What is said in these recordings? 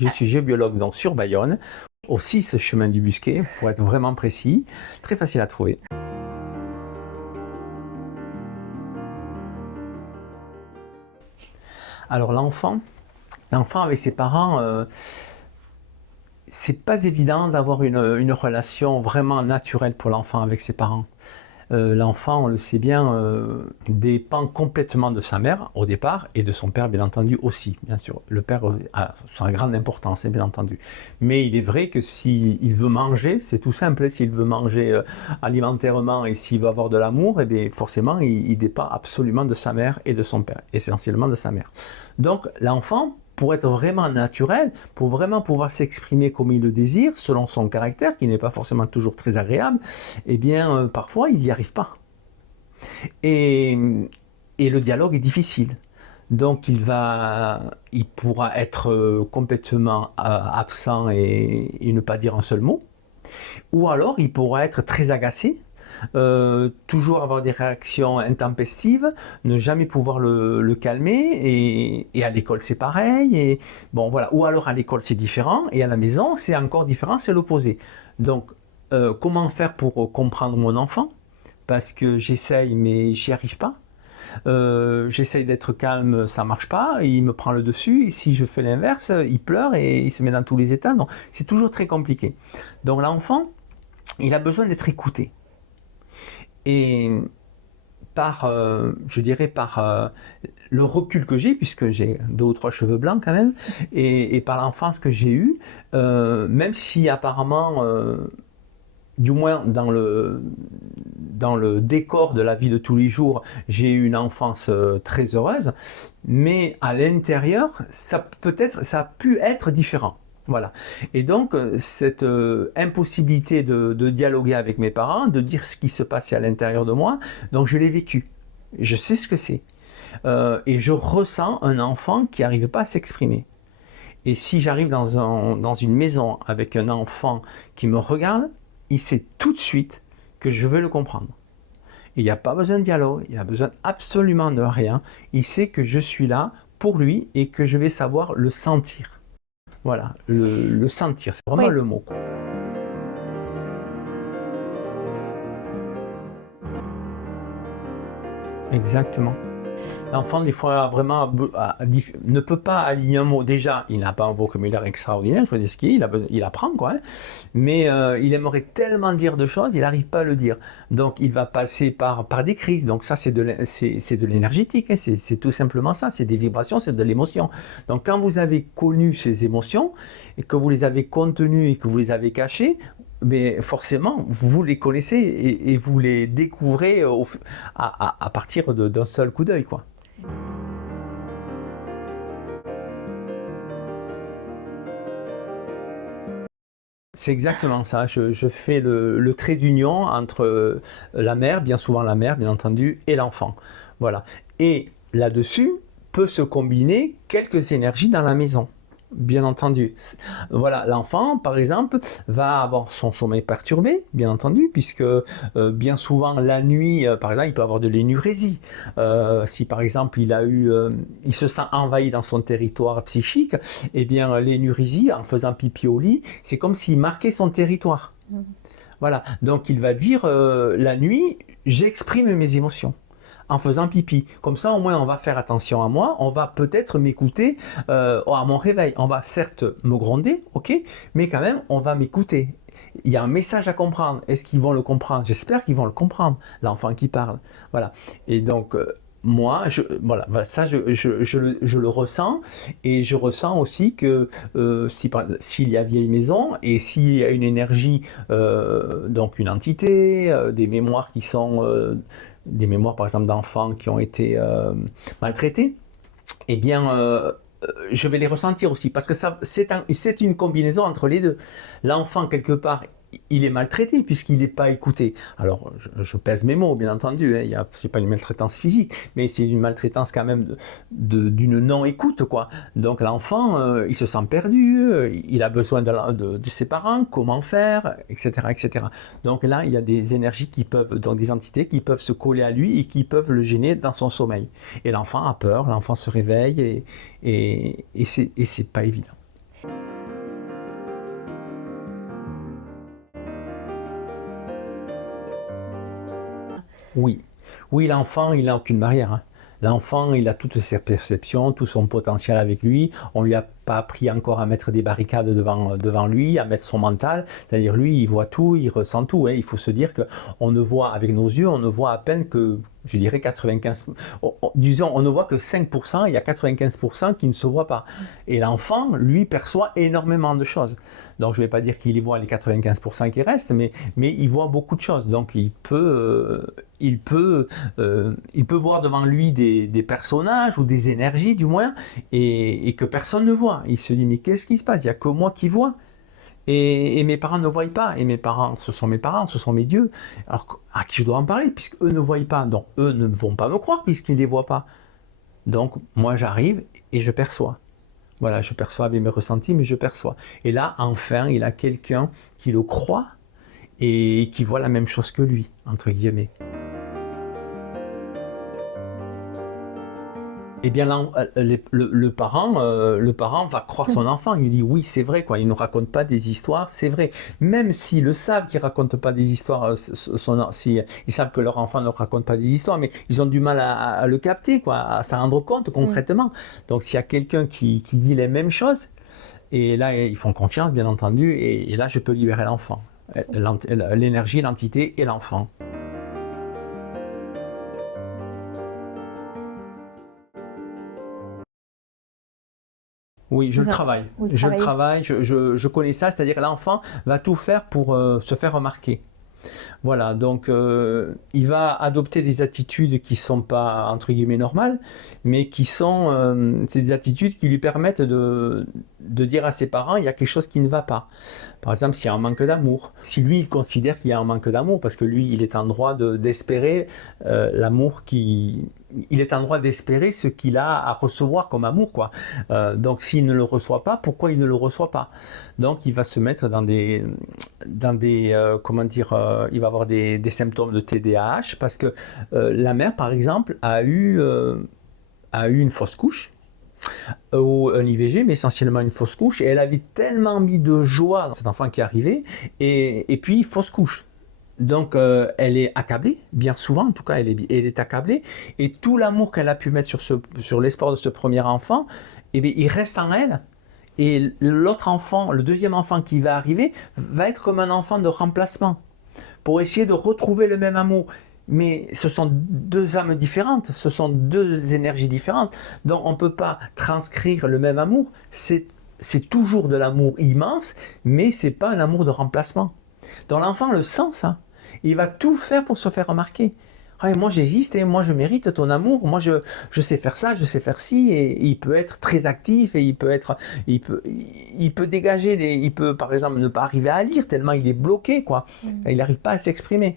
Je suis géobiologue donc sur Bayonne, au 6 chemin du Busquet, pour être vraiment précis, très facile à trouver. Alors l'enfant avec ses parents, c'est pas évident d'avoir une relation vraiment naturelle pour l'enfant avec ses parents. L'enfant, on le sait bien, dépend complètement de sa mère au départ et de son père, bien entendu, aussi. Bien sûr, le père a sa grande importance, bien entendu. Mais il est vrai que s'il veut manger, c'est tout simple. S'il veut manger alimentairement et s'il veut avoir de l'amour, eh bien, forcément, il dépend absolument de sa mère et de son père, essentiellement de sa mère. Donc, l'enfant, pour être vraiment naturel, pour vraiment pouvoir s'exprimer comme il le désire, selon son caractère, qui n'est pas forcément toujours très agréable, eh bien, parfois, il n'y arrive pas. Et, et le dialogue est difficile. Donc, il pourra être complètement absent et ne pas dire un seul mot. Ou alors, il pourra être très agacé, toujours avoir des réactions intempestives, ne jamais pouvoir le calmer, et à l'école c'est pareil, et bon voilà, ou alors à l'école c'est différent, et à la maison c'est encore différent, c'est l'opposé. Donc comment faire pour comprendre mon enfant? Parce que j'essaye mais j'y arrive pas. J'essaye d'être calme, ça marche pas, il me prend le dessus, et si je fais l'inverse, il pleure et il se met dans tous les états, donc c'est toujours très compliqué. Donc l'enfant, il a besoin d'être écouté. Et je dirais par le recul que j'ai, puisque j'ai 2 ou 3 cheveux blancs quand même, et par l'enfance que j'ai eue, même si apparemment, du moins dans le décor de la vie de tous les jours, j'ai eu une enfance très heureuse, mais à l'intérieur, ça a pu être différent. Voilà. Et donc, cette impossibilité de dialoguer avec mes parents, de dire ce qui se passait à l'intérieur de moi, donc je l'ai vécu. Je sais ce que c'est. Et je ressens un enfant qui n'arrive pas à s'exprimer. Et si j'arrive dans une maison avec un enfant qui me regarde, il sait tout de suite que je veux le comprendre. Il n'y a pas besoin de dialogue, il n'y a besoin absolument de rien. Il sait que je suis là pour lui et que je vais savoir le sentir. Voilà, le sentir, c'est vraiment Oui. le mot. Exactement. L'enfant, des fois, vraiment, ne peut pas aligner un mot. Déjà, il n'a pas un vocabulaire extraordinaire, il faut dire ce qu'il est, il apprend, quoi. Hein. Mais il aimerait tellement dire de choses, il n'arrive pas à le dire. Donc, il va passer par des crises. Donc, ça, c'est de l'énergétique. Hein. C'est tout simplement ça. C'est des vibrations, c'est de l'émotion. Donc, quand vous avez connu ces émotions, et que vous les avez contenues et que vous les avez cachées, mais forcément, vous les connaissez et vous les découvrez à partir d'un seul coup d'œil, quoi. C'est exactement ça. Je fais le trait d'union entre la mère, bien souvent la mère, bien entendu, et l'enfant. Voilà. Et là-dessus peut se combiner quelques énergies dans la maison. Bien entendu. Voilà, l'enfant, par exemple, va avoir son sommeil perturbé, bien entendu, puisque bien souvent la nuit, par exemple, il peut avoir de l'énurésie. Si par exemple il se sent envahi dans son territoire psychique, eh bien l'énurésie, en faisant pipi au lit, c'est comme s'il marquait son territoire. Voilà, donc il va dire la nuit, j'exprime mes émotions en faisant pipi. Comme ça, au moins, on va faire attention à moi, on va peut-être m'écouter à mon réveil. On va certes me gronder, ok, mais quand même, on va m'écouter. Il y a un message à comprendre. Est-ce qu'ils vont le comprendre? J'espère qu'ils vont le comprendre, l'enfant qui parle. Voilà. Et donc, moi, voilà, ça, je le ressens. Et je ressens aussi que s'il y a vieille maison et s'il y a une énergie, donc une entité, des mémoires qui sont des mémoires par exemple d'enfants qui ont été maltraités, eh bien je vais les ressentir aussi parce que c'est une combinaison entre les deux. L'enfant quelque part il est maltraité puisqu'il n'est pas écouté. Alors je pèse mes mots bien entendu, hein, c'est pas une maltraitance physique, mais c'est une maltraitance quand même d'une non-écoute quoi. Donc l'enfant il se sent perdu, il a besoin de ses parents, comment faire, etc., etc. Donc là il y a des énergies donc des entités qui peuvent se coller à lui et qui peuvent le gêner dans son sommeil. Et l'enfant a peur, l'enfant se réveille et c'est pas évident. Oui, oui, l'enfant, il n'a aucune barrière, hein. L'enfant, il a toutes ses perceptions, tout son potentiel avec lui. On lui a pas appris encore à mettre des barricades devant lui, à mettre son mental. C'est-à-dire, lui, il voit tout, il ressent tout, hein. Il faut se dire que on ne voit, avec nos yeux, on ne voit à peine que, je dirais, 95... disons, on ne voit que 5%, il y a 95% qui ne se voient pas. Et l'enfant, lui, perçoit énormément de choses. Donc, je ne vais pas dire qu'il y voit les 95% qui restent, mais il voit beaucoup de choses. Donc, il peut voir devant lui des personnages ou des énergies du moins et que personne ne voit. Il se dit mais qu'est-ce qui se passe? Il n'y a que moi qui vois. Et mes parents ne voient pas. Et mes parents, ce sont mes parents, ce sont mes dieux. Alors à qui je dois en parler puisque eux ne voient pas. Donc eux ne vont pas me croire puisqu'ils ne les voient pas. Donc moi j'arrive et je perçois. Voilà, je perçois avec mes ressentis, mais je perçois. Et là, enfin, il a quelqu'un qui le croit et qui voit la même chose que lui, entre guillemets. Eh bien, le parent va croire son enfant. Il lui dit oui, c'est vrai, quoi. Il ne raconte pas des histoires, c'est vrai. Même s'ils le savent qu'ils ne racontent pas des histoires, ils savent que leur enfant ne raconte pas des histoires, mais ils ont du mal à le capter, quoi, à s'en rendre compte concrètement. Donc, s'il y a quelqu'un qui dit les mêmes choses, et là, ils font confiance, bien entendu, et là, je peux libérer l'enfant. L'énergie, l'entité et l'enfant. Oui, je le travaille. Je connais ça, c'est-à-dire l'enfant va tout faire pour se faire remarquer. Voilà, donc il va adopter des attitudes qui ne sont pas, entre guillemets, normales, mais c'est des attitudes qui lui permettent de dire à ses parents, il y a quelque chose qui ne va pas. Par exemple, s'il y a un manque d'amour. Si lui, il considère qu'il y a un manque d'amour, parce que lui, il est en droit d'espérer l'amour il est en droit d'espérer ce qu'il a à recevoir comme amour, quoi. Donc, s'il ne le reçoit pas, pourquoi il ne le reçoit pas? Donc, il va se mettre dans des comment dire, il va avoir des symptômes de TDAH parce que la mère, par exemple, a eu une fausse couche ou un IVG, mais essentiellement une fausse couche, et elle avait tellement mis de joie dans cet enfant qui est arrivé, et puis fausse couche. Donc elle est accablée, bien souvent en tout cas, elle est accablée, et tout l'amour qu'elle a pu mettre sur l'espoir de ce premier enfant, eh bien, il reste en elle. Et l'autre enfant, le deuxième enfant qui va arriver, va être comme un enfant de remplacement pour essayer de retrouver le même amour. Mais ce sont deux âmes différentes, ce sont deux énergies différentes. Donc on ne peut pas transcrire le même amour. C'est toujours de l'amour immense, mais ce n'est pas un amour de remplacement. Donc l'enfant le sent ça. Il va tout faire pour se faire remarquer. Ah, moi j'existe et moi je mérite ton amour, moi je sais faire ça, je sais faire ci, et il peut être très actif et il peut dégager il peut par exemple ne pas arriver à lire tellement il est bloqué, quoi. Il n'arrive pas à s'exprimer.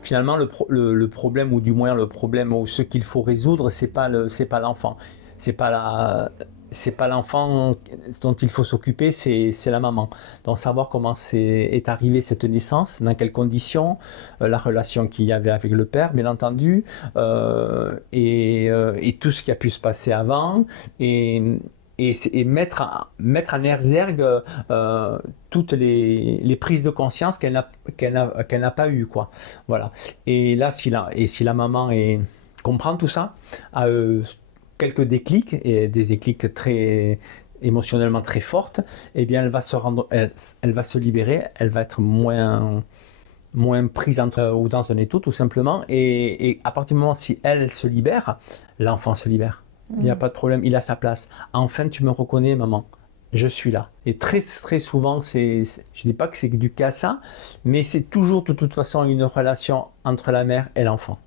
Finalement, le problème, ou du moins le problème, ou ce qu'il faut résoudre, c'est pas l'enfant, c'est pas l'enfant dont il faut s'occuper, c'est la maman. Donc savoir comment est arrivée cette naissance, dans quelles conditions, la relation qu'il y avait avec le père, bien entendu, et tout ce qui a pu se passer avant, et mettre en exergue toutes les prises de conscience qu'elle n'a pas eues, quoi. Voilà. Et là, si la maman comprend tout ça, a quelques déclics, et des déclics très émotionnellement très fortes, eh bien elle va se libérer, elle va être moins prise ou dans un étau, tout simplement, et à partir du moment si elle se libère, l'enfant se libère. Il n'y a pas de problème, il a sa place. Enfin, tu me reconnais, maman. Je suis là. Et très très souvent, je ne dis pas que c'est du cas ça, mais c'est toujours de toute façon une relation entre la mère et l'enfant.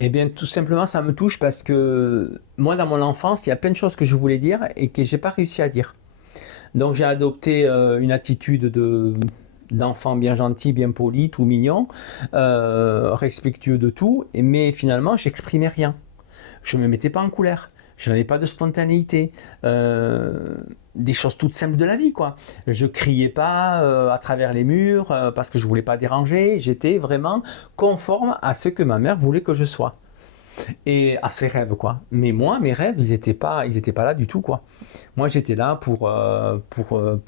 Eh bien, tout simplement, ça me touche parce que moi, dans mon enfance, il y a plein de choses que je voulais dire et que j'ai pas réussi à dire. Donc, j'ai adopté une attitude d'enfant bien gentil, bien poli, tout mignon, respectueux de tout, mais finalement, j'exprimais rien. Je ne me mettais pas en colère. Je n'avais pas de spontanéité. Des choses toutes simples de la vie, quoi. Je criais pas à travers les murs parce que je voulais pas déranger. J'étais vraiment conforme à ce que ma mère voulait que je sois. Et à ses rêves, quoi. Mais moi, mes rêves, ils étaient pas là du tout, quoi. Moi, j'étais là pour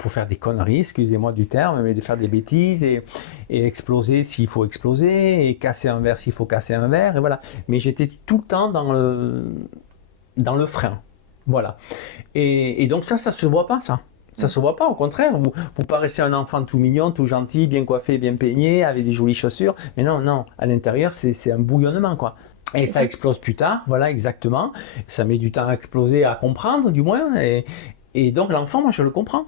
faire des conneries, excusez-moi du terme, mais de faire des bêtises et exploser s'il faut exploser, et casser un verre s'il faut casser un verre, et voilà. Mais j'étais tout le temps dans le frein. Voilà. Et donc ça se voit pas, ça. Ça se voit pas, au contraire. Vous paraissez un enfant tout mignon, tout gentil, bien coiffé, bien peigné, avec des jolies chaussures. Mais non, non, à l'intérieur, c'est un bouillonnement, quoi. Et ça explose plus tard, voilà, exactement. Ça met du temps à exploser, à comprendre, du moins. Et donc l'enfant, moi, je le comprends.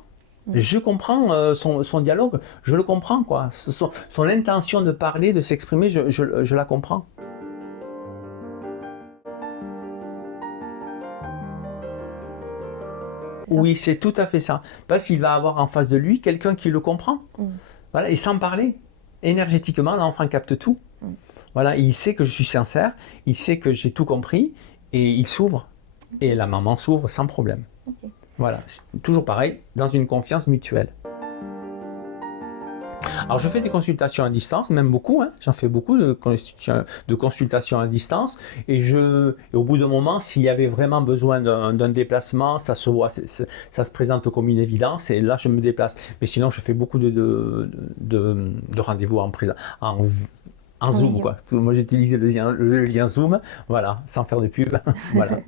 Je comprends son dialogue, je le comprends, quoi. Son intention de parler, de s'exprimer, je la comprends. Oui, c'est tout à fait ça. Parce qu'il va avoir en face de lui quelqu'un qui le comprend. Voilà, et sans parler. Énergétiquement, l'enfant capte tout. Voilà, il sait que je suis sincère, il sait que j'ai tout compris, et il s'ouvre. Et la maman s'ouvre sans problème. Voilà, c'est toujours pareil, dans une confiance mutuelle. Alors je fais des consultations à distance, même beaucoup, hein. J'en fais beaucoup de consultations à distance, et au bout d'un moment, s'il y avait vraiment besoin d'un déplacement, ça se voit, ça se présente comme une évidence, et là je me déplace. Mais sinon, je fais beaucoup de rendez-vous en Zoom, visio. quoi. Moi j'utilise le lien Zoom, voilà, sans faire de pub. Voilà.